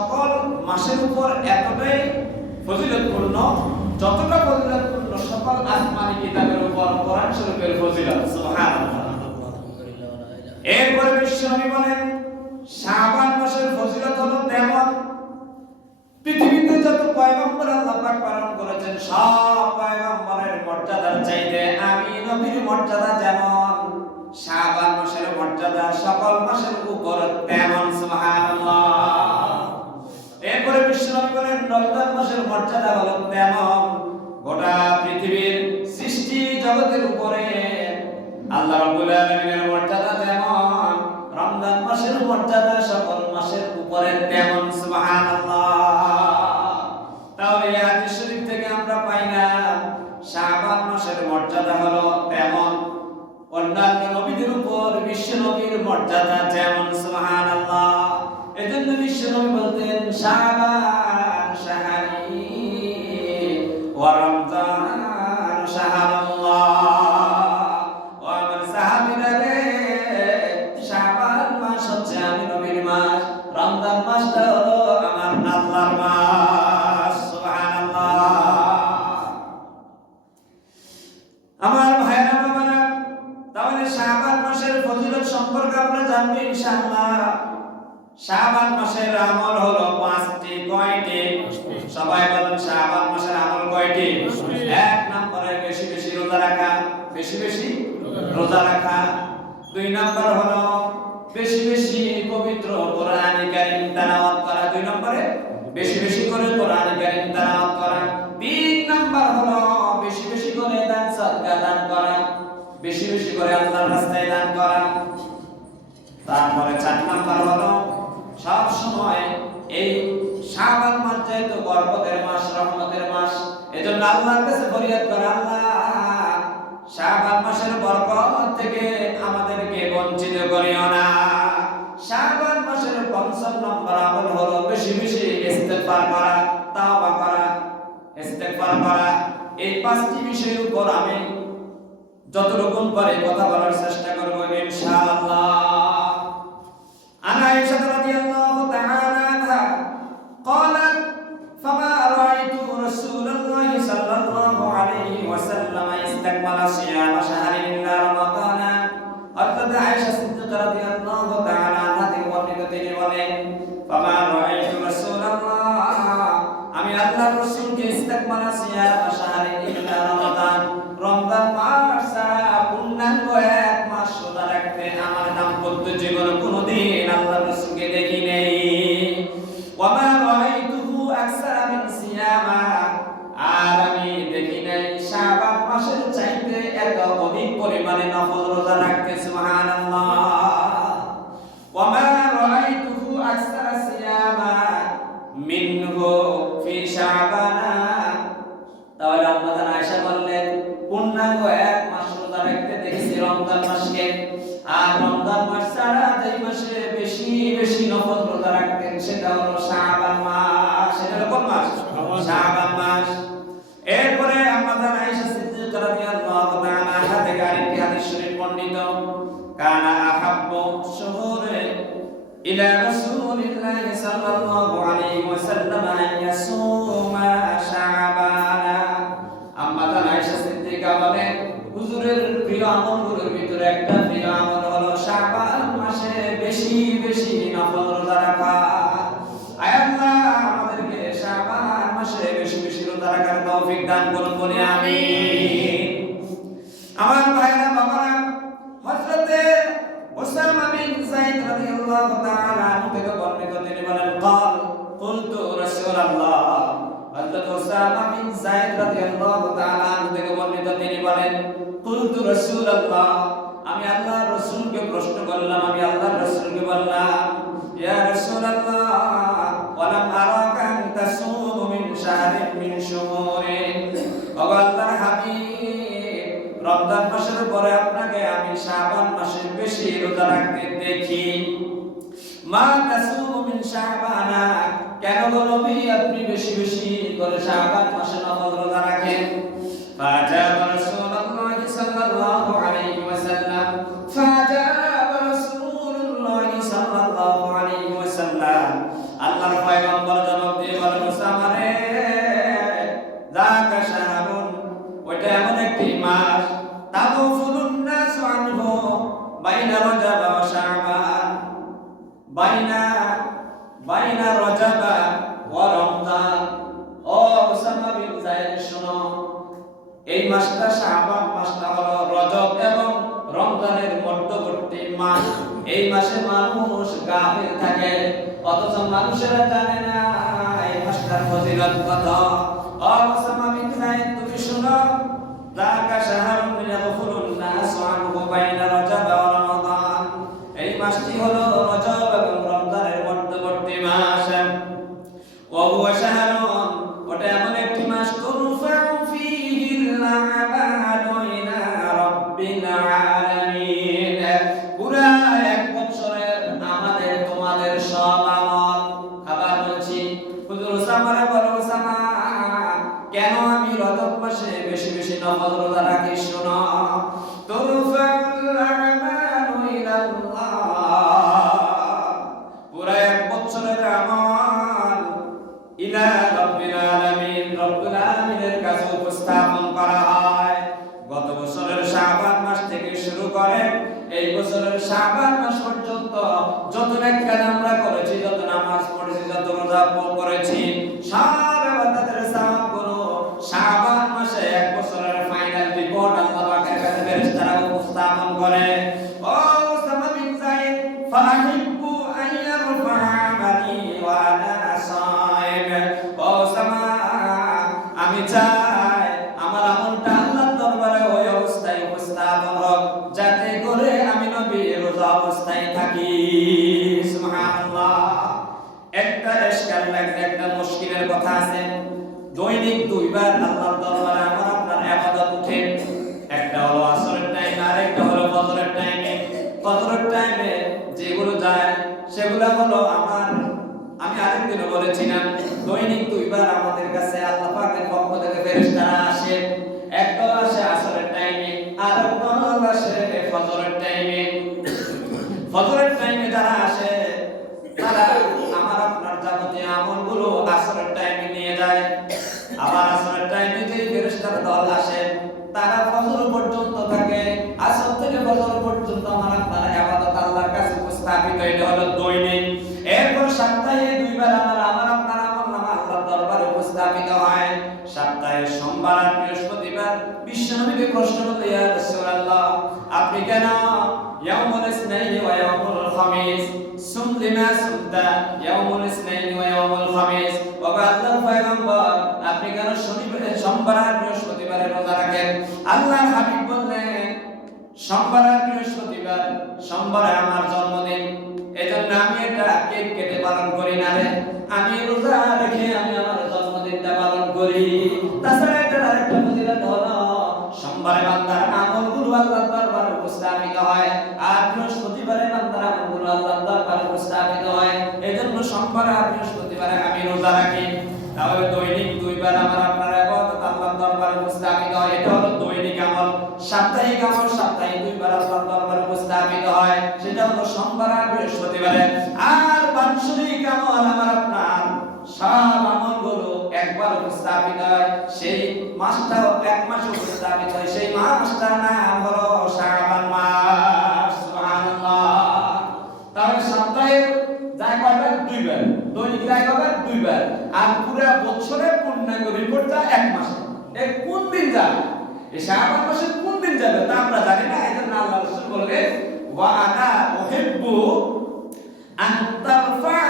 সকল মাসের উপর এতটাই ফজিলতপূর্ণ যতটা ফজিলতপূর্ণ সকল আসমানি কিতাবের উপর কোরআন শরীফের ফজিলত। সুবহানাল্লাহ। এরপরে বিশ্বনবী বলেন শাবান মাসের ফজিলত হলো তেমন পৃথিবীতে যত পয়গম্বর আল্লাহ পাক প্রেরণ করেছেন সব পয়গম্বরের মর্যাদার চাইতে আমি নবীর মর্যাদা যেমন শাবান মাসের মর্যাদা সকল মাসের উপর তেমন। সুবহানাল্লাহ। এরপরে বিশ্বনবী বলেন রমজান মাসের মর্যাদা হলো তেমন গোটা পৃথিবীর সৃষ্টি জগতের উপরে আল্লাহ রাব্বুল আলামিনের মর্যাদা যেমন রমজান মাসের মর্যাদা সকল মাসের উপরে তেমন। সুবহানাল্লাহ। তাহলে এই হাদিস শরীফ থেকে আমরা পাই না শাবান মাসের মর্যাদা হলো তেমন অন্যান্য নবীদের উপর বিশ্ব নবীর মর্যাদা যেমন। সুবহানাল্লাহ। এজন্য বিশ্ব নবী বলতেন শাবান শাহরি ওয়া রমজান শাহরুল্লাহ। ও আমার সাহাবীরা রে শাবান মাস হচ্ছে আমি নবীর মাস, রমজান মাসটা হলো আমার আল্লাহর মাস। সুবহানাল্লাহ। আমার ভাইরা বাবারা তাহলে শাবান মাসের ফজিলত সম্পর্কে আমরা জানবো ইনশাআল্লাহ। শাবান মাসের আমল হলো 5টি। কয়টি? সবাই বলেন শাবান মাসের আমল কয়টি? এক নম্বরে বেশি বেশি রোজা রাখা, বেশি বেশি রোজা রাখা। 2 নম্বর হলো বেশি বেশি পবিত্র কোরআন কারীম তেলাওয়াত করা। 2 নম্বরে বেশি বেশি করে কোরআন কারীম তেলাওয়াত করা। 3 নম্বর হলো বেশি বেশি করে দান সদকা দান করা, বেশি বেশি করে আল্লাহর রাস্তায় দান করা। তারপরে 4 নম্বর হলো সব সময় এই শাবান মাস যেহেতু বরকতের মাস, রহমতের মাস, এজন্য আল্লাহর কাছে ফরিয়াদ করা, আল্লাহ শাবান মাসের বরকত থেকে আমাদেরকে বঞ্চিত করিও না। শাবান মাসের 5 নম্বর আমল হলো বেশি বেশি ইস্তেগফার করা, তাওবা করা, ইস্তেগফার করা। এই 5টি বিষয়ের উপর আমি যতটুকু পারি কথা বলার চেষ্টা করব ইনশাআল্লাহ। আয়েশা রাদিয়াল্লাহু তাআলা আনহা قالت فما رأيت رسول الله صلى الله عليه وسلم استكمل صيام شهر إلا رمضان। অর্থাৎ আয়েশা সিদ্দিকা রাদিয়াল্লাহু তাআলা আনহা থেকে বর্ণিত তিনি বলেন فما رأيت رسول الله আমি আল্লাহর রাসূলকে ইস্তেকমাল সিয়াম শাহর ইল্লা রমাদান রমজান মাস ছাড়া পূর্ণাঙ্গ এক মাস রোজা রাখতে আমার দাম্পত্য জীবনে কোনোদিন আল্লাহর রাসূলকে দেখি নাই। ওয়ামা রাআইতুহু আকসারা মিন সিয়ামা আর আমি দেখি নাই শাবান মাসের চাইতে এত অধিক পরিমাণে নফল রোজা রাখতে। সুবহানাল্লাহ। ওয়ামা রাআইতুহু আকসারা সিয়ামা মিনহু ফি শাবানা। তাহলে আম্মা আয়েশা বললেন পূর্ণাঙ্গ এক মাস রোজা রাখতে দেখেছি রমজান মাসকে, আর রমজান মাস ছাড়া যেই মাসে বেশি বেশি নফল রোজা রাখতেন সেটা হলো শাবান মাস। সেটা হলো কোন মাস? শাবান মাস। এরপরে আম্মা আয়েশা সিদ্দিকা রাদিয়াল্লাহু তাআলা আনহা থেকে আরেকটি হাদিস শরীফ বর্ণিত কানা আহাব্বু শুহুরে ইলা রাসূলিল্লাহি সাল্লাল্লাহু আলাইহি ওয়াসাল্লাম আন ইয়াসুমা শাবানা। আম্মা আয়েশা সিদ্দিকা বলেন হুজুরের প্রিয় আমলগুলোর ভিতরে একটা প্রিয় আমল হলো শাবান মাসে বেশি বেশি নফল রোজা রাখা। আয় আল্লাহ আমাদেরকে শাবান মাসে বেশি বেশি রোজা রাখার তৌফিক দান করুন বলি আমিন। আমার ভাইরা বাবারা হযরতে উসামা বিন যায়েদ রাদিয়াল্লাহু তাআলা আনহু থেকে বর্ণিত তিনি বলেন قال قلت رسول الله। হযরত উসামা বিন যায়েদ রাদিয়াল্লাহু তাআলা আনহু থেকে বর্ণিত তিনি বলেন قلت رسول الله আমি আল্লাহর রাসূলকে প্রশ্ন করলাম, আমি আল্লাহর রাসূলকে বললাম ইয়া রাসূলুল্লাহ ওয়ালাম আরাকা তাসুমু মিন শাহরিন মিন শুহুরিন। ও আল্লাহর হাবিব রমজান মাসের পরে আপনাকে আমি শাবান মাসে বেশি রোজা রাখতে দেখি। মা তাসুমু মিন শাবানা কেন গো নবী আপনি বেশি বেশি করে শাবান মাসে নফল রোজা রাখেন? ফাজাবা রাসূলুল্লাহ সাল্লাল্লাহু আলাইহি ওয়াসাল্লাম ফাজাবা রাসূলুল্লাহ সাল্লাল্লাহু আলাইহি ওয়াসাল্লাম আল্লাহর পয়গম্বর বাইনা রজব ওয়া শাবান, বাইনা রজব ওয়া রমজান। ও ওসামা বিন যায়েদ শোনো, এই মাসটা শাবান মাসটা হলো রজব এবং রমজানের মধ্যবর্তী মাস। এই মাসে মানুষ গাফিল থাকে, অথচ মানুষেরা জানে না এই মাসটার ফজিলত কত। ও ওসামা বিন যায়েদ তুমি শোনো, যাকা শাহরুন ইয়াগফুরুন নাস আনহু বাইনা রজব ওয়া রমাদান। এই মাসটি হলো রজব এবং রমজানের মধ্যবর্তী মাস। ওয়া হুয়া শাহরুন, ওটা এমন একটি মাস তুরফাউ ফীহিল আমালু ইলা রাব্বিল আলামিন। পুরা এক বছরের আমাদের তোমাদের সব আমল। আবার বলছি, হুজুর ওসামারে বলো, ওসামা কেন আমি রজব মাসে বেশি বেশি নফল রোজা রাখি? শোনো, তুরফাউল আমালু ইলাল্লাহ, পুরা এক বছরের আমল ইলা রাব্বিল আলামিন, রব্বুল আলামিনের কাছে উপস্থাপন করা হয়। গত বছরের শাবান মাস থেকে শুরু করে এই বছরের শাবান মাস পর্যন্ত যত নেককার আমরা করেছি, যত নামাজ পড়েছি, যত রোজা করেছি, সব ইবাদতের সওয়াবগুলো শাবান মাসে এক বছরের ফাইনাল রিপোর্ট আল্লাহ পাকের কাছে ফেরেশতারা উপস্থাপন করে। ও ওসামা বিন যায়েদ, ফাহিব্বু আইয়ারফা আমালি ওয়া আনা সাইম। ও ওসামা, আমি চাই আমার আমলটা আল্লাহর দরবারে ওই অবস্থায় উপস্থাপন হোক যাতে করে আমি নবী রোজা অবস্থায় থাকি। সুবহানাল্লাহ। একটা ইশকাল লাগছে, একটা মুশকিলের কথা আছে। দৈনিক দুইবার আল্লাহর দরবারে আমার আপনার ইবাদত উঠে, একটা হলো আসরের টাইম আর একটা হলো ফজরের টাইমে। ফজরের টাইমে যেগুলো যায় সেগুলো হলো আমি আরেকদিনও বলেছিলাম, দৈনিক দুইবার আমাদের কাছে আল্লাহ পাকের পক্ষ থেকে ফেরেশতারা আসে। একটা আসে আসরের টাইমে আর একটা আসে ফজরের টাইমে। ফজরের টাইমে যারা আসে তারা আমার আপনার যাবতীয় আমলগুলো আসরের টাইমে নিয়ে যায়। আবার আসরের টাইমে যে ফেরেশতার দল আসে তারা ফজর পর্যন্ত থাকে। আসর থেকে ফজর পর্যন্ত আমার আপনার ইবাদত আল্লাহর কাছে উপস্থাপিত, এটা হলো দৈনিক। এরপর সপ্তাহে দুইবার আমার আপনার আমলনামা আল্লাহর দরবারে উপস্থাপিত হয়। সপ্তাহে সোমবার আর বৃহস্পতিবার। বিশ্বনবীকে প্রশ্ন করলে, ইয়া রাসূলুল্লাহ, আপনি কেন ইয়াউমুল ইসনাইন ওয়া ইয়াউমুল খামিস সুম লিমা সুমতা ইয়াউমুল ইসনাইন ওয়া ইয়াউমুল খামিস? ও আল্লাহর পয়গম্বর, আপনি কেন শনিবার, সোমবার আর বৃহস্পতিবারে রোজা রাখেন? আল্লাহর হাবিব বললেন, সোমবার আর বৃহস্পতিবার, সোমবারে আমার জন্মদিন, এজন্য আমি এটা কেক কেটে পালন করি না রে, আমি রোজা রেখে আমি আমার জন্মদিনটা পালন করি। তাছাড়া এটার আরেকটা ফজিলত হলো, সোমবারে বান্দার আমলগুলো আল্লাহর দরবারে উপস্থাপিত হয় আর বৃহস্পতিবারে বান্দার আমলগুলো আল্লাহর দরবারে উপস্থাপিত হয়। এজন্য সোমবার আর বৃহস্পতিবারে আমি রোজা রাখি। তাহলে দৈনিক দুইবার আমার আপনার ইবাদত আল্লাহর দরবারে উপস্থাপিত হয়, এটা হলো দৈনিক আমল। সাপ্তাহিক আমল সাপ্তাহে দুইবার আল্লাহর দরবারে উপস্থাপিত হয়, সেটা হলো সোমবার আর বৃহস্পতিবারে। আর বাৎসরিক আমল আমার আপনার সব আমলগুলো একবার উপস্থাপিত হয়, সেই মাসটাও এক মাস উপস্থাপিত হয়। সেই মাসটার নাম হলো শাবান মাস। সুবহানাল্লাহ। তাহলে সপ্তাহে যায় কয়বার? দুইবার। দৈনিক যায় কয়বার? দুইবার। আর পুরো বছরের পূর্ণাঙ্গ রিপোর্টটা এক মাসে। এই কোন দিন যাবে? এই শাবান মাসে কোন দিন যাবে তা আমরা জানি না। এজন্য আল্লাহ রাসূল বললেন, ওয়া আনা উহিব্বু আন তারফা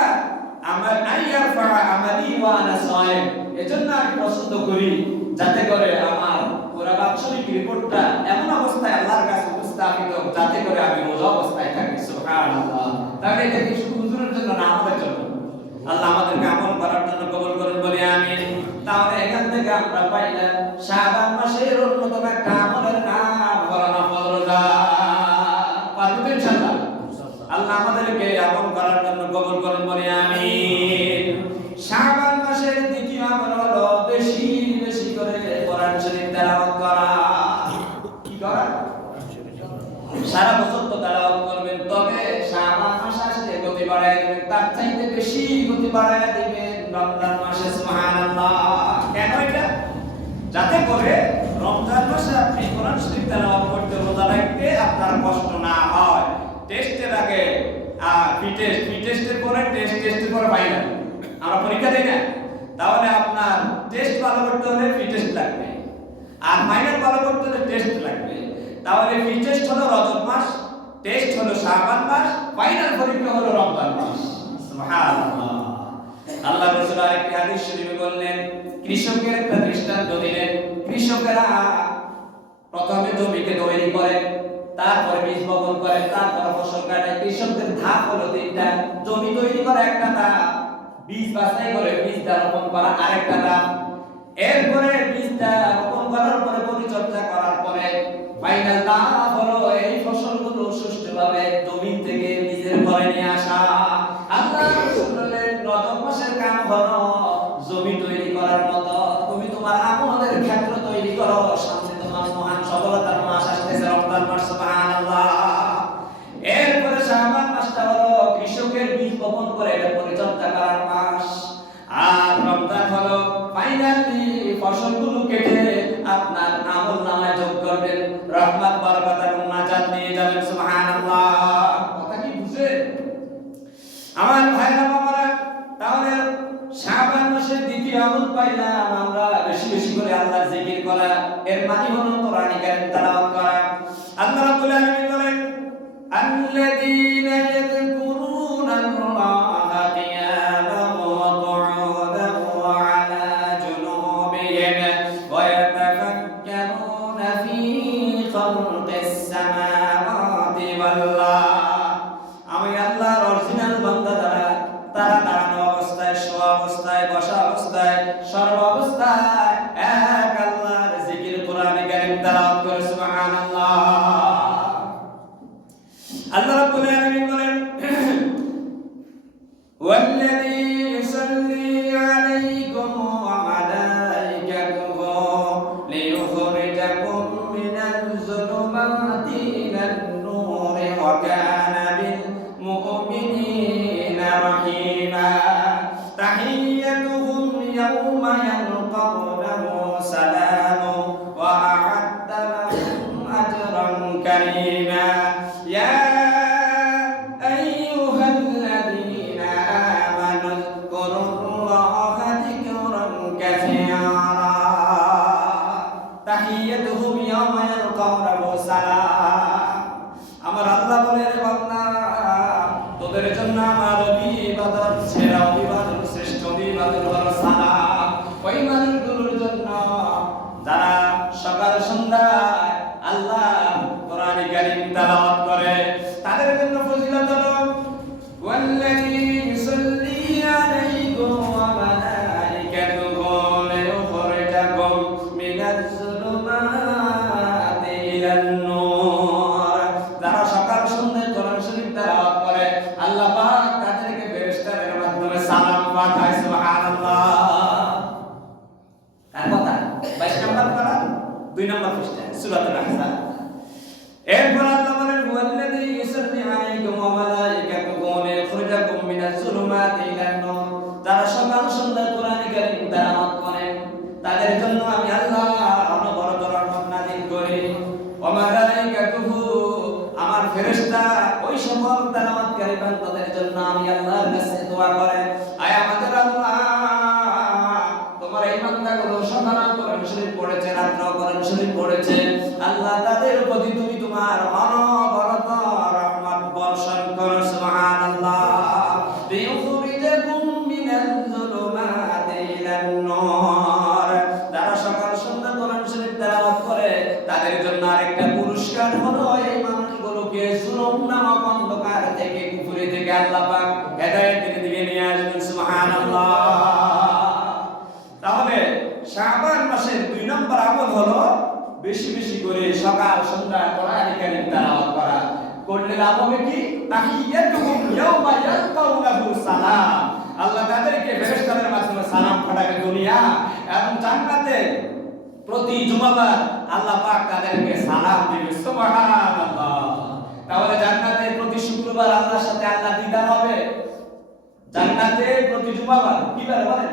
আইয়ারফা আমালি ওয়া আনা সাইম। এজন্য আমি পছন্দ করি যাতে করে আমার পুরো বাৎসরিক রিপোর্টটা এমন অবস্থায় আল্লাহর কাছে উপস্থাপিত হোক যাতে করে আমি রোজা অবস্থায় থাকি। সুবহানাল্লাহ। তাহলে এটা কি শুধু হুজুরের জন্য না, আমাদের জন্য? আল্লাহ আমাদেরকে আমল করার জন্য কবুল করুন, বলি আমিন। তাহলে এখান থেকে আমরা পাইলাম শাবান মাসের অন্যতম একটা আমলের নাম হলো নফল রোজা। পারবো ইনশাআল্লাহ? আল্লাহ আমাদেরকে আমল করার জন্য কবুল করুন, বলি আমিন। শাবান মাসের দ্বিতীয় আমল হলো বেশি বেশি করে কোরআন শরীফ তেলাওয়াত করা। কি করা? সারা বছর তো তেলাওয়াত করবেন, তবে শাবান মাস আসলে গতি বাড়ায় দিবেন, তার চাইতে বেশি গতি বাড়ায় দিবেন রমজান মাসে। সুবহানাল্লাহ। কেন এটা? যাতে করে রমজান মাসে আপনি কোরআন শরীফ তেলাওয়াত করতে, রোজা রাখতে আপনার কষ্ট না হয়। ফি টেস্টের পরে টেস্টের পরে ফাইনাল। আমরা পরীক্ষা দেই না, তাহলে আপনার টেস্ট ভালো করতে হলে ফি টেস্ট লাগবে, আর ফাইনাল ভালো করতে হলে টেস্ট লাগবে। তাহলে ফি টেস্ট হলো রজব মাস, টেস্ট হলো শাবান মাস, ফাইনাল পরীক্ষা হলো রমজান মাস। সুবহানাল্লাহ। আল্লাহ রাসূল আরেকটি হাদিস শরীফে বললেন, কৃষকের একটা দৃষ্টান্ত দিলেন। কৃষকেরা প্রথমে জমিকে তৈরি করে, তারপরে বীজ বপন করে, তারপরে ফসল কাটে। কৃষকদের ধাপ হলো তিনটা: জমি তৈরি করা একটা ধাপ, বীজ বাছাই করে বীজটা রোপণ করা আরেকটা ধাপ, এরপরে বীজটা রোপণ করার পরে পরিচর্যা করার পরে ফাইনাল ধাপ হলো এই ফসলগুলো সুষ্ঠুভাবে জমি থেকে বীজের ঘরে নিয়ে আসা। আল্লাহ রাসূল বললেন, রজব মাসের কাম হলো জমি তৈরি করার মতো। তুমি তোমার আমলের ক্ষেত্র তৈরি করো, সামনে তোমার মহান সফলতার মাস আসতেছে, রমজান মাস। সুবহানাল্লাহ। এরপরে শাবান মাসটা হলো কৃষকের বীজ বপন করে এটা পরিচর্যা করার মাস, আর রমজান হলো ফাইনালি ফসলগুলো কেটে আপনার আমলনামায় যোগ করবেন, রহমত বরকত এবং নাজাত নিয়ে যাবেন। সুবহানাল্লাহ। কথা কি বুঝেন আমার ভাইরা বাবারা? তাহলে শাবান মাসের দ্বিতীয় আমল পাইলাম আমরা বেশি বেশি করে আল্লাহর জিকির করা, এর মানে হলো কোরআন কারীম তেলাওয়াত করা। আল্লাহ রাব্বুল আলামিন বলেন, আল্লাযীনা ইয়াযকুরুনা আল্লাহা কিয়ামান ওয়া qu'uদান ওয়া আলা জুনুবিহিম ওয়া ইয়াতাফাক্কারুনা ফী খালকিস সামাওয়াতি ওয়াল আরদ। আমি আল্লাহর অরিজিনাল বান্দা তারা দাঁড়ানো অবস্থায়, শোয়া অবস্থায়, বসা অবস্থায়, সর্ব অবস্থায় এক আল্লাহর জিকির কোরআন কারীম তেলাওয়াত করে। সুবহানাল্লাহ। আল্লাহ রাব্বুল আলামিন বলেন, ওয়াল্লাযী ইউসাল্লি আলাইকুম ওয়া মালাইকাতুহু লিইখরিজাকুম মিনাল যুলুমাতি ইলান নূরি ওয়া কানা বিল মুমিনিনা রাহিমা। তাহিয়্যাতুহুম ইয়াওমা ইয়ালকাউনাহু সালামু ওয়া আ'আদ্দা লাহুম আজরান কারীমা। ইয়া আইয়ুহাল্লাযীনা আমানু যকুরুল্লাহা যিকরান কাসীরা। তাহিয়্যাতুহুম ইয়াওমা ইয়ালকাউনাহু সালাম। আমার আল্লাহ বলে, রে বান্দা, তোদের জন্য আমার অভিবাদন, সেরা অভিবাদন, শ্রেষ্ঠ অভিবাদন হলো সালাম। ওই মানুষগুলোর জন্য যারা সকাল সন্ধ্যায় আল্লাহ কোরআন কারীম তেলাওয়াত করে, তাদের জন্য ফজিলত হলো, ওয়াল্লাযী ইউসাল্লি আলাইকুম ওয়া মালাইকাতুহু লিইখরিজাকুম মিনাজ যুলুমাতি ইলান নূর। যারা সকাল সন্ধ্যায় কোরআন শরীফ তেলাওয়াত করে, আল্লাহ পাক তাদেরকে ফেরেশতাদের মাধ্যমে সালাম পাঠায়। সুবহানাল্লাহ। কার কথা? 22 নম্বর পারা 2 নম্বর পৃষ্ঠা সূরাতুল আহজাব। এরপর আল্লাহ বলেন, ওয়াল্লাযী ইউসাল্লি আলাইকুম ওয়া মালাইকাতুহু লিইখরিজাকুম মিনাজ যুলুমাতি ইলান নূর। যারা সকাল সন্ধ্যা কোরআন কারীম তেলাওয়াত করেন, তাদের জন্য আমি আল্লাহ অনবরত রহমত নাযিল করি। ওয়া মালাইকাতুহু, আমার ফেরেশতা ওই সকল তেলাওয়াতকারী বান্দাদের জন্য আমি আল্লাহর কাছে দোয়া করে, আয় আমাদের আল্লাহ, তোমার এই বান্দাগুলো সকাল কোরআন শরীফ পড়েছে, রাত্র কোরআন শরীফ পড়েছে, আল্লাহ তাদের প্রতি তুমি তোমার অনবরত রহমত বর্ষণ করো। সুবহানাল্লাহ। লিইখরিজাকুম মিনাল যুলুমাতি ইলান নূর। যারা সকাল সন্ধ্যা কোরআন শরীফ তেলাওয়াত করে, তাদের জন্য আরেকটা পুরস্কার হলো এই মানুষগুলোকে জুলুম নামক অন্ধকার থেকে, কুফরি থেকে আল্লাহ পাক হেদায়েতের দিকে নিয়ে আসবেন। সুবহানাল্লাহ। তাহলে শাবান মাসের 2 নম্বর আমল হলো বেশি বেশি করে সকাল সন্ধ্যা কোরআন কারীম তেলাওয়াত করা। করলে লাভ হবে কি? তাহিয়্যাতুহুম ইয়াওমা ইয়ালকাউনাহু সালাম। আল্লাহ তাদেরকে ফেরেশতাদের মাধ্যমে সালাম পাঠাবে দুনিয়া এবং জান্নাতে। প্রতি জুমাবার আল্লাহ পাক তাদেরকে সালাম দিবে। সুবহানাল্লাহ। তাহলে জান্নাতে প্রতি শুক্রবার আল্লাহর সাথে আল্লাহ দিদার হবে। জান্নাতে প্রতি জুমাবার কি বার বলেন?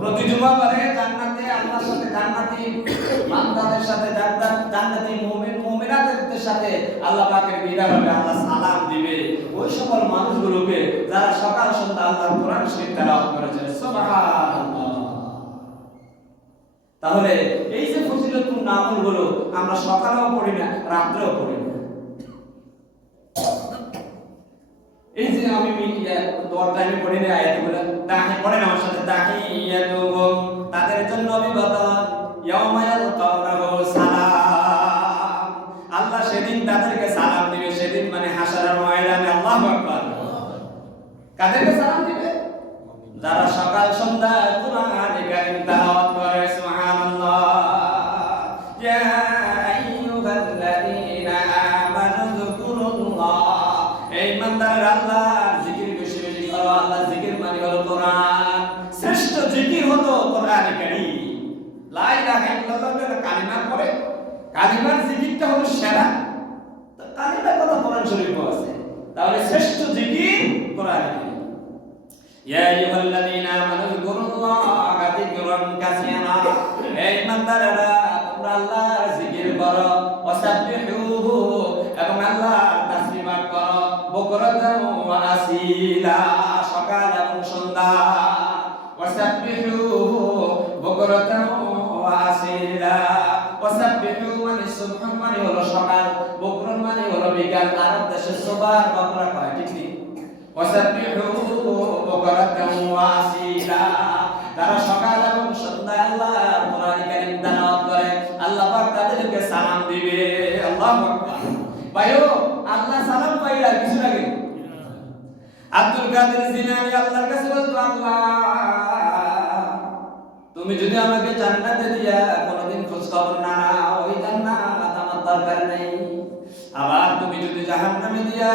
প্রতি জুমাবারে জান্নাতে আল্লাহর সাথে, জান্নাতি বান্দাদের সাথে, জান্নাতি মুমিন মুমিনাতের সাথে আল্লাহ পাকের দিদার হবে, আল্লাহ সালাম দিবে। দিবে ওই সকল মানুষগুলোকে যারা সকাল সন্ধ্যা আল্লাহর কোরআন শরীফ তেলাওয়াত করেছে। সুবহানাল্লাহ। তাহলে এই যে ফজিলতপূর্ণ আমলগুলো আমরা সকালেও পড়ি না, রাত্রেও পড়ি না। এই যে আমি দোয়ার টাইমে পড়ি না আয়াতগুলো, তাহে পড়েন আমার সাথে, তাহিয়াতুহুম, তাদের জন্য অভিবাদন, ইয়াউমা ইয়ালকাউনাহু সালাম, আল্লাহ সেদিন তাদেরকে সালাম দিবে। সেদিন মানে হাশরের ময়দানে। আল্লাহু আকবার। কাদেরকে সালাম দিবে? যারা সকাল সন্ধ্যা কোরআন কারীম তেলাওয়াত করে। সুবহানাল্লাহ। ইয়া আইয়ুহাল্লাযীনা আমানু যকুরুল্লাহ, এই ইমানদাররা আল্লাহর জিকির বেশি বেশি করো। আল্লাহর জিকির মানে হলো কোরআন। শ্রেষ্ঠ জিকির হলো কোরআন কারীম। লা ইলাহা ইল্লাল্লাহ কালিমা পড়ে, কালিমার জিকিরটা হলো সেরা। তো কালিমার কথা কোরআন শরীফে আছে, তাহলে শ্রেষ্ঠ জিকির কোরআন কারীম। ইয়া আইয়ুহাল্লাযীনা আমানু যকুরুল্লাহা যিকরান কাসীরা, এই ইমানদাররা তোমরা আল্লাহর জিকির করো। ওয়াসাব্বিহুহু, এবং আল্লাহর তাসবিহ করো। বুকরাতান ওয়া আসীলা, সকাল এবং সন্ধ্যা। ওয়াসাব্বিহুহু বুকরাতান ওয়া আসীলা। ওয়াসাব্বিহু মানে সুবহ মানে হলো সকাল, বুকরান মানে হলো বিকাল। আরব দেশে সুবহ বকরা কয়, ঠিক নেই? ওয়াসাব্বিহুহু বুকরাতান ওয়া আসীলা, তারা সকাল এবং সন্ধ্যায় আল্লাহর কোরআন কারীম তেলাওয়াত করে। আল্লাহ পাক তাদেরকে সালাম দিবে। আল্লাহু আকবার। ভাইও আল্লাহ সালাম পাইলা কিছু লাগে। আব্দুল কাদের জিলানী আল্লাহর কাছে বলতো, আল্লাহ তুমি যদি আমাকে জান্নাতে দিয়া কোনদিন খোঁজ খবর না নাও, ওই জান্নাত আমার দরকার নেই। আবার তুমি যদি জাহান্নামে দিয়া,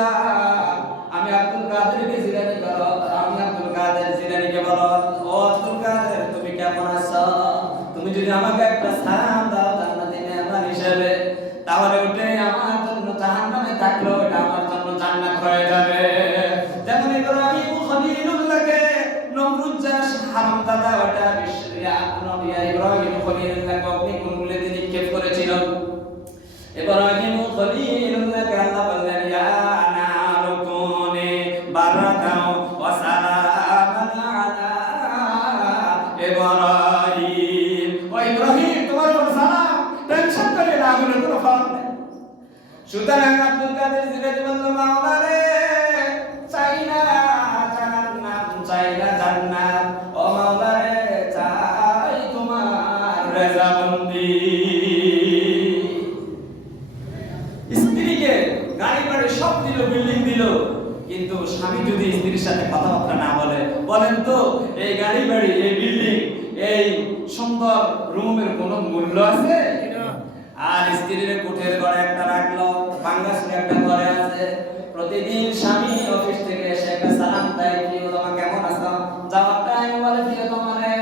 আমি আব্দুল কাদের জিলানী করো, আমি আব্দুল কাদের জিলানীকে বলো, ও আব্দুল কাদের তুমি কেমন আছো? তুমি যদি আমাকে একটা সালাম দাও জান্নাতি মেহমান হিসেবে, তাহলে ওটাই আমার জন্য জাহান্নামে থাকলো ওটা আমার জন্য জান্নাত হয়ে যাবে। যেমন ইব্রাহিম খলিলুল্লাহকে নমরুদ জাস হারাম দাদা ওটা বিশ্বরিয়া নবী ইব্রাহিম খলিলুল্লাহকে অগ্নিকুণ্ডে নিক্ষেপ করেছিল। ইব্রাহিম খলিলুল্লাহকে আল্লাহ বললেন, ইয়া নারু কুনি বারাকান ওয়া সালামান আলা ইব্রাহিম। ও ইব্রাহিম, তোমার উপর সালাম, টেনশন করে না, আগুনের কোনো ফল নেই। সুতরাং আব্দুল কাদের জিলানী বলল, মাওলা রে, চাই না জাহান্নাম, চাই না জান্নাত, ও মাওলা রে, চাই তোমার রেজামন্দি। স্ত্রীকে গাড়ি বাড়ি সব দিল, বিল্ডিং দিল, কিন্তু স্বামী যদি স্ত্রীর সাথে কথাবার্তা না বলে, বলেন তো এই গাড়ি বাড়ি, এই বিল্ডিং, এই সুন্দর রুমের কোনো মূল্য আছে? আর স্ত্রীর কোঠের ঘরে একটা রাখলো, বাংলাদেশে একটা ঘরে আছে। প্রতিদিন স্বামী অফিস থেকে এসে একটা সালাম দেয়, কি তোমার কেমন আছো? যাওয়ার টাইম বলে, কি তোমারে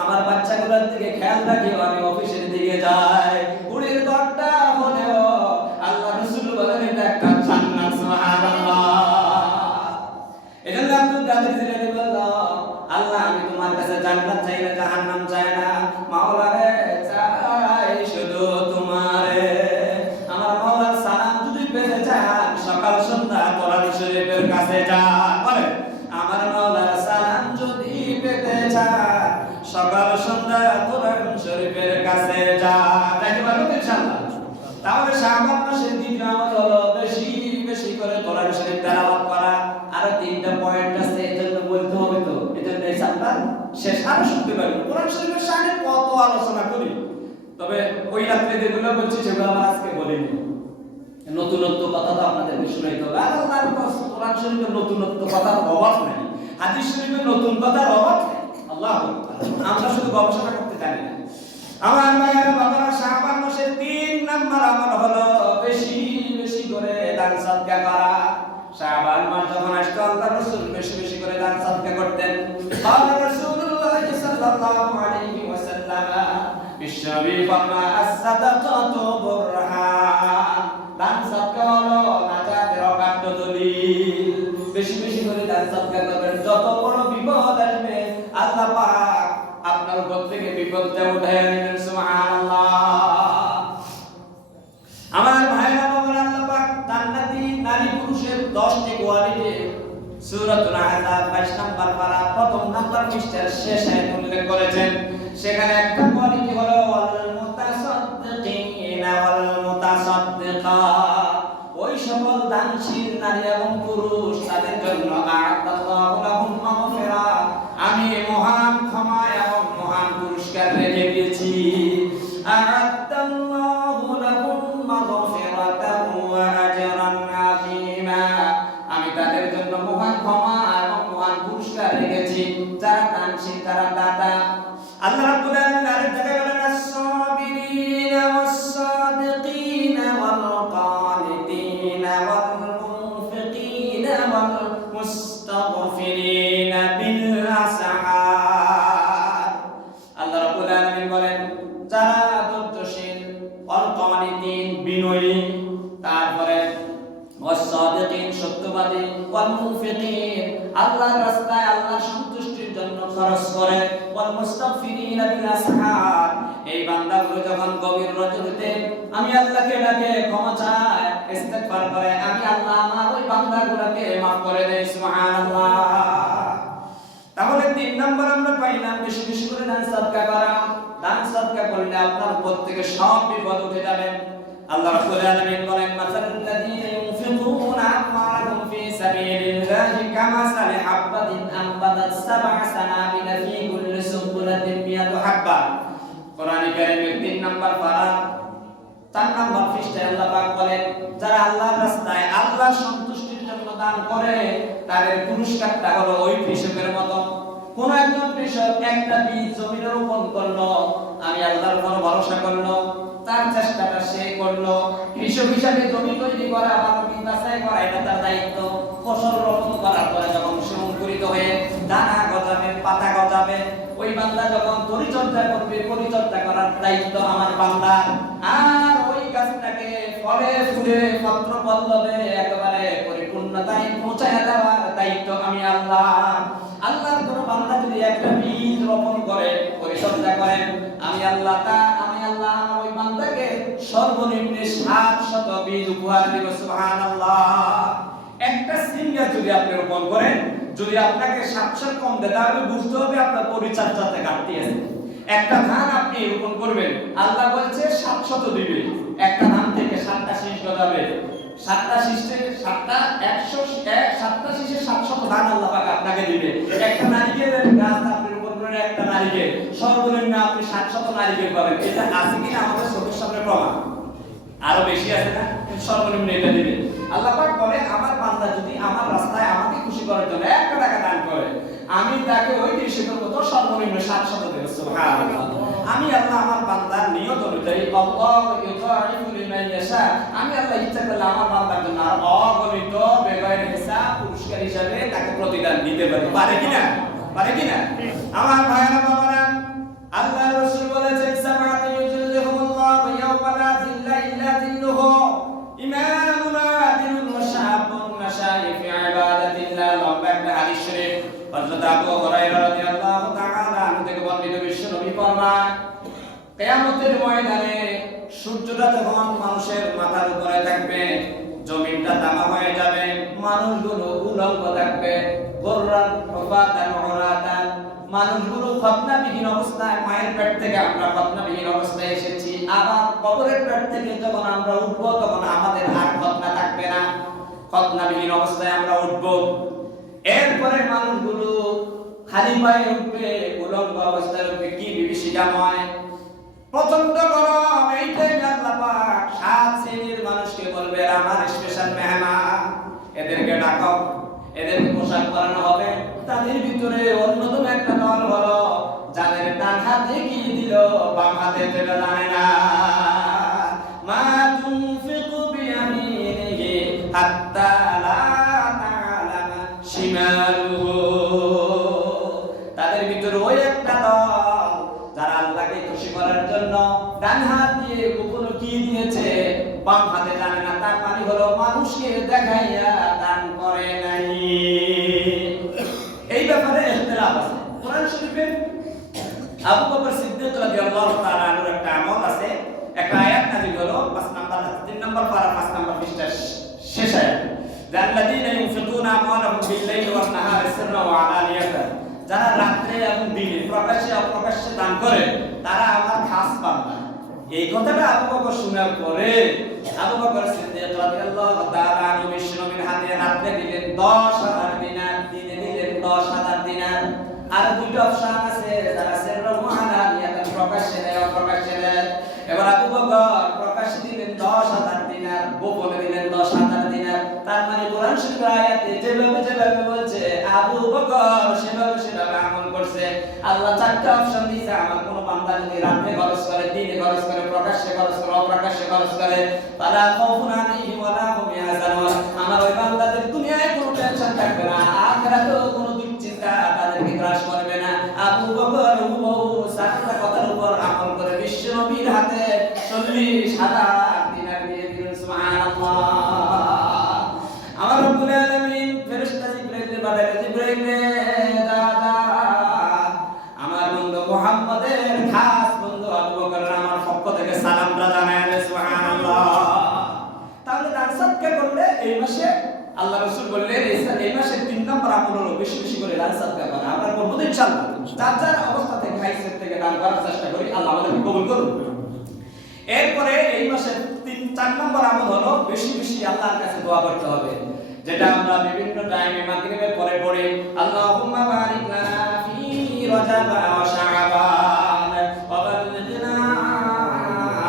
আমার বাচ্চাগুলোর দিকে খেয়াল রাখিও, আমি অফিসের দিকে যাই। কুড়ির ঘরটা হলেও আল্লাহ রাসূল বলেন এটা একটা জান্নাত। সুবহানাল্লাহ। এজন্য আব্দুল কাদের জিলানী বলল, আল্লাহ আমি তোমার কাছে জান্নাত চাই না, জাহান্নাম চাই না, মাওলা রে চাই শুধু তোমারে। আমার মাওলার সালাম যদি পেতে চান, সকাল সন্ধ্যা কোরআন শরীফের কাছে যান। বলেন, আমার মাওলার সালাম যদি পেতে চান, সকাল সন্ধ্যা কোরআন শরীফের কাছে যান। যাইতে পারবো ইনশাআল্লাহ। তাহলে শাবান মাসের দ্বিতীয় আমল হলো বেশি বেশি করে কোরআন শরীফ তেলাওয়াত করা। আর তিনটা পয়েন্ট আছে, এজন্য বলতে হবে, তো এজন্য এই চ্যাপ্টার শেষ আরো শুনতে পারবেন। কোরআন শরীফের শানে কত আলোচনা করি, তবে ওই রাত্রে যেগুলো বলছি সেগুলো আমরা আজকে বলিনি। নতুনত্ব কথা তো আপনাদেরকে শুনাইতে হবে। আর আল্লাহর কোরআন শরীফের নতুনত্ব কথার অভাব নেই, হাদিস শরীফের নতুন কথার অভাব নেই। আল্লাহু আকবার। আমরা শুধু গবেষণা করতে জানি না। আমার মায়ের বাবারা, শাবান মাসের 3 নাম্বার আমল হলো বেশি বেশি করে দান সদকা করা। শাবান মাস যখন আসতো, আল্লাহ রাসূল বেশি বেশি করে দান সদকা করতেন। আল্লাহ রাসূলুল্লাহ সাল্লাল্লাহু আলাইহি ওয়াসাল্লাম বিশ্বনবী ফরমায়, আস-সাদাকাতু বুরহান, দান সদকা হলো নাজাতের অকাট্য দলিল। বেশি বেশি করে দান সদকা করবেন, যত বড় বিপদ আসবে আল্লাহ পাক আপনার উপর থেকে বিপদটা উঠায় নেবেন। সুবহানাল্লাহ। আমার ভাইরা বাবারা, আল্লাহ পাক জান্নাতি নারী পুরুষের 10টি কোয়ালিটি সূরাতুল আহজাব 22 নম্বর পারা প্রথম নাম্বার পৃষ্ঠার শেষ আয়াতে উল্লেখ করেছেন। সেখানে একটা কোয়ালিটি হলো ওয়াল মুতাসাদ্দিকিনা ওয়াল মুতাসাদ্দিকাত, ওই সকল দানশীল নারী এবং পুরুষ তাদের জন্য আ'আদাল্লাহু লাহুম মাগফিরা, আমি মহান ক্ষমা এবং মহান পুরস্কার রেখে দিয়েছি। আ'আদাল্লাহু লাহুম মাগফিরাতান ওয়া আজরান আযীমা, আমি তাদের জন্য মহান ক্ষমা এবং মহান পুরস্কার রেখেছি যারা দানশীল, যারা দাতা। আল্লাহ রাব্বুল আলামিন আরেক জায়গায় বলেন আস-সাবিরিনা ওয়াস-সাদিকিনা ওয়াল কানিতিনা ওয়াল মুনফিকিনা ওয়াল মুস্তাগফিরিনা বিল আসহার। আল্লাহ রাব্বুল আলামিন বলেন যারা ধৈর্যশীল, ওয়াল কানিতিন বিনয়ী, তারপরে ওয়াস-সাদিকিন সত্যবাদী, ওয়াল মুনফিকিন আল্লাহর রাস্তায় আল্লাহর সন্তুষ্টির জন্য খরচ করে, ওয়াল মুস্তাগফিরিনা বিল আসহার এই বান্দাগুলো যখন গভীর রজনীতে আমি আল্লাহকে ডাকে, ক্ষমা চায়, ইস্তিগফার করে, আমি আল্লাহ আমার ওই বান্দাগুলোকে maaf করে দেই। সুবহানাল্লাহ। তাহলে 3 নাম্বার আমরা পাইলাম বেশি বেশি করে দান সাদকা করা। দান সাদকা করলে আপনার উপর থেকে সব বিপদ উঠে যাবে। আল্লাহ রাব্বুল আলামিন বলেন মাসালুল লাযীনা ইউনফিকুনা আমওয়ালাহুম ফী সাবিলিল্লাহি কামাসালি হাববাতিন আনবাতাত সাবআ সানাবিলা ফী কুল্লি সুবুলাতিন মিয়াতু হাব্বা। কোরআনে কারীমের 3 নাম্বার পারা 4 নাম্বার পৃষ্ঠায় আল্লাহ পাক বলেন যারা আল্লাহর রাস্তায় আল্লাহর সন্তুষ্টির জন্য দান করে তাদের পুরস্কারটা হলো ওই কৃষকের মতো। কোন একজন কৃষক একটা বীজ জমিতে রোপণ করলো, আমি আল্লাহর উপর ভরসা করলো, তার চেষ্টাটা সে করলো, কৃষক হিসাবে জমি তৈরি করা, মাটি বাছাই করা এটা তার দায়িত্ব। ফসল রোপণ করার পরে যখন সে অঙ্কুরিত হয়ে দানা গজাবে, পাতা গজাবে, ওই বান্দা যখন পরিচর্যা করবে, পরিচর্যা করার দায়িত্ব আমার বান্দার। আর ওই গাছটাকে ফলে ফুলে পত্র পল্লবে একেবারে পরিপূর্ণতায় পৌঁছায় দেওয়ার দায়িত্ব আমি আল্লাহ। আল্লাহর কোন বান্দা যদি একটা বীজ রোপণ করে, পরিচর্যা করে, আমি আল্লাহ আমার ওই বান্দাকে সর্বনিম্ন 700 বীজ উপহার দিব। সুবহানাল্লাহ। একটা সিঙ্গা যদি আপনি রোপণ করেন, যদি আপনাকে 700 কম দেয় তাহলে বুঝতে হবে আপনার পরিচর্যাতে ঘাটতি আছে। একটা ধান আপনি রোপণ করবেন, আল্লাহ বলছে 700 দিবে। একটা ধান থেকে 7টা শীষ গজাবে, 7টা শীষে 7টা 7টা শীষে 700 ধান আল্লাহ পাক আপনাকে দিবে। একটা নারিকেলের গাছ আপনি রোপণ করেন, একটা নারিকেল সর্বনিম্ন আপনি 700 নারিকেল পাবেন। এটা আছে কিনা আমাদের চোখের সামনে প্রমাণ। আরো বেশি আছে না, সর্বনিম্ন এটা দিবে। আল্লাহ পাক বলে আমার বান্দা যদি আমার রাস্তায় আমাকে খুশি করার জন্য 1 টাকা দান করে, আমি তাকে ওই কৃষকের মতো সর্বনিম্ন 700 দেব। সুবহানাল্লাহ। আমি আল্লাহ আমার বান্দার নিয়ত অনুযায়ী আল্লাহু ইউতাইফু লিমান ইয়াশা, আমি আল্লাহ ইচ্ছা করলে আমার বান্দার জন্য অগণিত বেগয়রে হিসাব পুরস্কার হিসাবে তাকে প্রতিদান দিতে পারি। পারে কিনা? পারে কিনা? আমার ভাইরা বাবারা, আল্লাহ রাসূল বলেছেন সামাতে ইউজিল্লুহুমুল্লাহু ইয়াওমা লা জিল্লা ইল্লা জিল্লুহু, ইমামুন আদিলুন ওয়া শাবুন নাশাই ফি ইবাদাতিল্লাহ। লম্বা একটা হাদিস শরীফ হযরত আবু হুরায়রা রাদিয়াল্লাহু তাআলা আনহু থেকে বর্ণিত। বিশ্বনবী ফরমান কিয়ামতের ময়দানে সূর্যটা যখন মানুষের মাথার উপরে থাকবে, জমিনটা তামা হয়ে যাবে, মানুষগুলো উলঙ্গ থাকবে, গোররান হুফাতান উরাতান, মানুষগুলো খতনাবিহীন অবস্থায়, মায়ের পেট থেকে আমরা খতনাবিহীন অবস্থায় এসেছি, আবার কবরের পেট থেকে যখন আমরা উঠবো তখন আমাদের আর খতনা থাকবে না, খতনাবিহীন অবস্থায় আমরা উঠবো। এরপরে মানুষগুলো খালি পায়ে উঠবে, উলঙ্গ অবস্থায় উঠবে, কি বিভীষিকাময়, প্রচন্ড গরম। এই টাইমে আল্লাহ পাক 7 শ্রেণীর মানুষকে বলবে আমার স্পেশাল মেহমান, এদেরকে ডাকো, এদেরকে পোশাক পরানো হবে। তাদের ভিতরে অন্যতম একটা দল হলো যাদের ডান হাত এগিয়ে দিল, বাম হাতে যেটা জানে না। মা তুনফিকু বিয়ামিনিহি হাত্তা লা তা'লামা শিমালুহু, তাদের ভিতরে ওই একটা দল যারা আল্লাহকে খুশি করার জন্য ডান হাত দিয়ে গোপনে কি দিয়েছে, বাম হাতে জানে না। তার মানে হলো মানুষকে দেখাইয়া দান করে নাই। এই ব্যাপারে ইখতিলাফ আছে। কোরআন শরীফে আবু বকর সিদ্দিক রাদিয়াল্লাহু তাআলা আনহুর একটা আমল আছে, একটা আয়াত নাযিল হলো 3 নম্বর পারা 5 নম্বর পৃষ্ঠা শেষ আয়াত, আল্লাযীনা ইউনফিকুনা আমওয়ালাহুম বিল-লাইলি ওয়ান-নাহারি সিররান ওয়া আলানিয়াতান, যারা রাতে এবং দিনে প্রকাশ্যে অপ্রকাশ্যে দান করে তারা আমার খাস বান্দা। এই কথাটা আবু বকর শোনার পরে আবু বকর সিদ্দিক রাদিয়াল্লাহু তাআলা আনহু বিশ্বনবীর হাতে রাতে দিলেন 10,000 দিনার, দিনে দিলেন 10,000 দিনার। আর দুইটা অপশন আছে, যারা সিররান ওয়া আলানিয়াতান প্রকাশ্যে দেয় অপ্রকাশ্যে দেয়। এবার আবু বকর প্রকাশ্যে দিলেন 10,000 দিনার, গোপনে দিলেন 10,000 দিনার। তার মানে কোরআন শরীফের আয়াতে যেভাবে বলছে আবু বকর সেভাবে আমল করছে। আল্লাহ চারটা অপশন দিয়েছে, আমার কোন বান্দা যদি রাতে খরচ করে, দিনে খরচ করে, প্রকাশ্যে খরচ করে, অপ্রকাশ্যে খরচ করে, ফালা খাউফুন আলাইহিম ওয়া লা হুম ইয়াহজানুন, আমার ওই বান্দাদের দুনিয়ায় কোনো টেনশন থাকবে না, আখিরাতেও কোনো দুশ্চিন্তা তাদেরকে গ্রাস করবে না। আবু বকর হুবহু চারটা কথার উপর আমল করে বিশ্বনবীর হাতে 40,000 দিনার দিয়ে দিলেন। সুবহানাল্লাহ। আমার রব্বুল আলামিন ফেরেশতা জিবরাইলকে পাঠালেন, জিবরাইল রে দাদা আমার বন্ধু মুহাম্মদের খাস বন্ধু আবু বকর আমার পক্ষ থেকে সালামটা জানায় দে। সুবহানাল্লাহ। তাহলে দান সদকা করলে এই মাসে আল্লাহ রাসূল বললেন এই মাসে 3 নম্বর আমল হলো বেশি বেশি করে দান সদকা করা। আমরা করব ইনশাআল্লাহ। যার অবস্থা থেকে হাইসেট থেকে দান করার চেষ্টা করি, আল্লাহ আমাদেরকে কবুল করুন। এরপরে এই মাসের 4 নম্বর আমল হলো বেশি বেশি আল্লাহর কাছে দোয়া করতে হবে, যেটা আমরা বিভিন্ন টাইমে মাগরিবের পরে পড়ি। আল্লাহুম্মা বারিক লানা ফি রজব ওয়া শাবান ওয়া বাল্লিগনা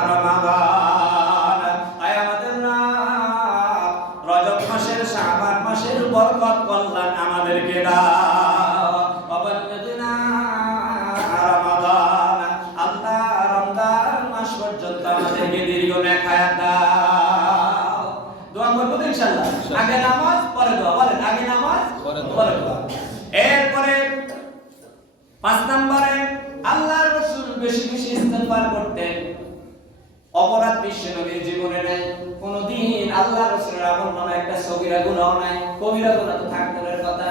রমাদান। আয় আমাদের রজব মাসের, শাবান মাসের বরকত কল্যাণ আমাদেরকে দাও। ওয়া বাল্লিগনা রমাদান, আল্লাহ রমজান মাস পর্যন্ত আমাদেরকে দীর্ঘ নেক হায়াত দাও। দোয়া করব তো ইনশাআল্লাহ। আগে নামাজ পরে দোয়া, বলেন আগে নামাজ পরে দোয়া। এরপরে 5 নম্বরে আল্লাহর রাসূল বেশি বেশি ইস্তেগফার করতেন। অপরাধ বিশ্বনবীর জীবনে নাই, কোনদিন আল্লাহর রাসূলের আমল নামায় একটা সগীরা গুনাহ নাই, কবিরা গুনাহ তো থাকতের কথা।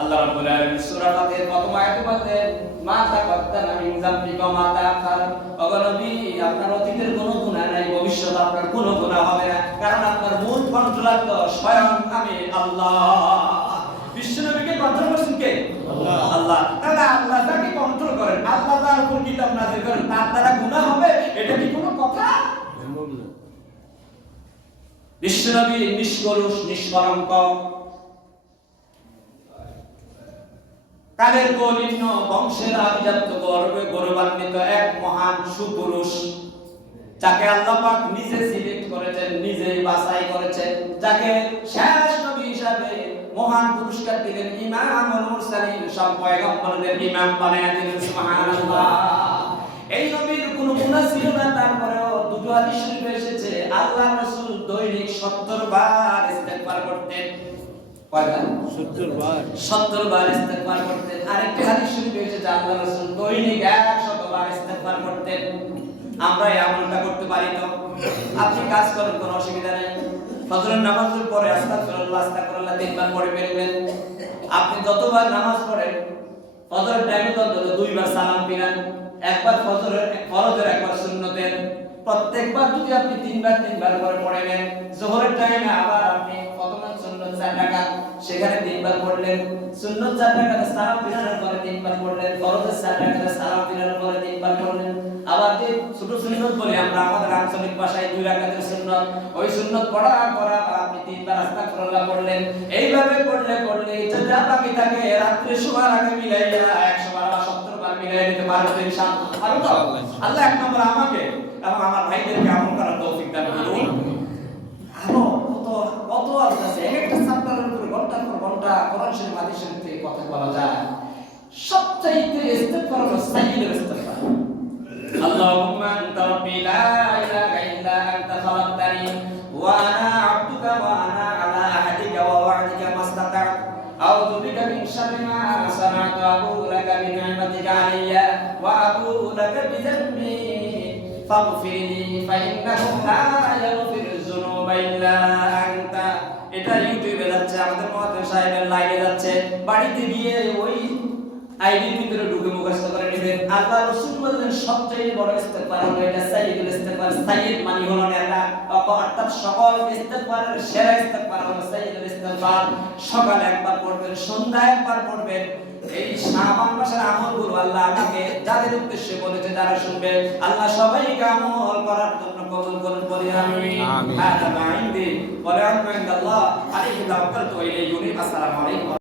আল্লাহ রাব্বুল আলামিন সূরা ফাতিহার প্রথম আয়াতে বলেন, মা তাকাদ্দামা মিন যামবিকা মা তাআখার। ও নবী, আপনার অতীতের কোনো গুনাহ নাই, ভবিষ্যতে আপনার কোনো গুনাহ হবে না, কারণ আপনার মূল কন্ট্রোলার তো স্বয়ং আমি আল্লাহ। বিশ্বনবীকে কন্ট্রোল করছেন কে? আল্লাহ। তাহলে আল্লাহ তাকে কন্ট্রোল করেন, আল্লাহ তার উপর কিতাব নাযিল করেন, তার দ্বারা গুনাহ হবে, এটা কি কোনো কথা? বিশ্বনবী নিষ্কলুষ, নিষ্কলঙ্ক, কালের কলিন্য বংশের আভিজাত্য গৌরবান্বিত এক মহান সুপুরুষ, যাকে আল্লাহ পাক নিজে সিলেক্ট করেছেন, নিজেই বাছাই করেছেন, যাকে শেষ নবী হিসাবে মহান পুরস্কার দিলেন, ইমামুল মুরসালিন, সব পয়গম্বরদের ইমাম বানায়া দিলেন। সুবহানাল্লাহ। এই নবীর কোনো গুনাহ ছিল না, তারপরেও দুটো হাদিস শরীফে এসেছে আল্লাহর রাসূল দৈনিক 70 বার ইস্তেগফার করতেন। কয়বার? 70 বার ইস্তেগফার করতেন। আরেকটি হাদিস শরীফে এসেছে আল্লাহর রাসূল দৈনিক 100 বার ইস্তেগফার করতেন। আমরা এই আমলটা করতে পারি তো? আপনি কাজ করেন, কোনো অসুবিধা নেই। ফজরের নামাজের পরে আস্তাগফিরুল্লাহ 3 বার পড়ে ফেলবেন। আপনি যতবার নামাজ পড়েন, ফজরের টাইমে তো 2 বার সালাম ফিরান, একবার ফজরের ফরজের, একবার সুন্নতের। প্রত্যেকবার যদি আপনি 3 বার করে পড়ে নেন, যোহরের টাইমে আবার আপনি প্রথমে সুন্নত 4 রাকাত, সেখানে 3 বার পড়লেন, সুন্নত 4 রাকাতে সালাম ফিরানোর পরে 3 বার পড়লেন, ফরজের 4 রাকাতে সালাম ফিরানোর পরে 3 বার পড়লেন। আবার যে ছোট সুন্নত বলি আমরা আমাদের আঞ্চলিক ভাষায় 2 রাকাতের সুন্নত, ওই সুন্নত পড়ার পর আপনি 3 বার আস্তাগফিরুল্লাহ পড়লেন। এইভাবে পড়লে যা বাকি থাকে রাত্রে শোয়ার আগে মিলাইয়া 100 বার বা 70 বার মিলাই নিতে পারবেন ইনশাআল্লাহ। আল্লাহ এক নম্বর আমাকে এবং আমার ভাইদেরকে আমল করার তৌফিক দান করুন। আরো কত আছে, একটা চ্যাপ্টারের উপরে ঘন্টার পর ঘন্টা কোরআন শরীফ হাদিস শরীফ থেকে কথা বলা যায়। সবচাইতে ইস্তেগফার হলো সাইয়্যিদুল ইস্তেগফার। আল্লাহুম্মা আনতা রাব্বি লা ইলাহা ইল্লা আনতা খালাকতানি ওয়া আনা আবদুকা ওয়া আনা আলা আহদিকা ওয়া ওয়া'দিকা মাস্তাতা'তু আউযু বিকা মিন শাররি মা সানা'তু আবু'ু লাকা বিনি'মাতিকা আলাইয়া ওয়া আবু'ু লাকা বিযানবি ফাগফিরলি ফাইন্নাহু লা ইয়াগফিরুয যুনুবা ইল্লা আনতা। এটা ইউটিউবে যাচ্ছে, আমাদের মুহাদ্দিস সাহেবের লাইভে যাচ্ছে, বাড়িতে গিয়ে ওই আইডির ভিতরে ঢুকে মুখস্থ করে নেবেন। আল্লাহ রাসূল বলেন সবচেয়ে বড় ইস্তেগফার হলো এটা সাইয়্যিদুল ইস্তেগফার, সাইয়্যিদ মানে হলো নেতা, অর্থাৎ সকল ইস্তিগফারের সেরা ইস্তিগফার হলো সাইয়্যিদুল ইস্তিগফার। সকালে একবার পড়বেন, সন্ধ্যায় একবার পড়বেন। এই শাবান মাসের আমলগুলো আল্লাহ আমাকে যাদের উদ্দেশ্যে বলেছে যারা শুনবে, আল্লাহ সবাইকে আমল করার জন্য কবুল করুন, বলি আমিন। হাদা মা ইনদি ওয়া লা ইলাহা ইল্লাল্লাহ আলাইহি তাওয়াক্কালতু ওয়া ইলাইহি উনীব। আসসালামু আলাইকুম।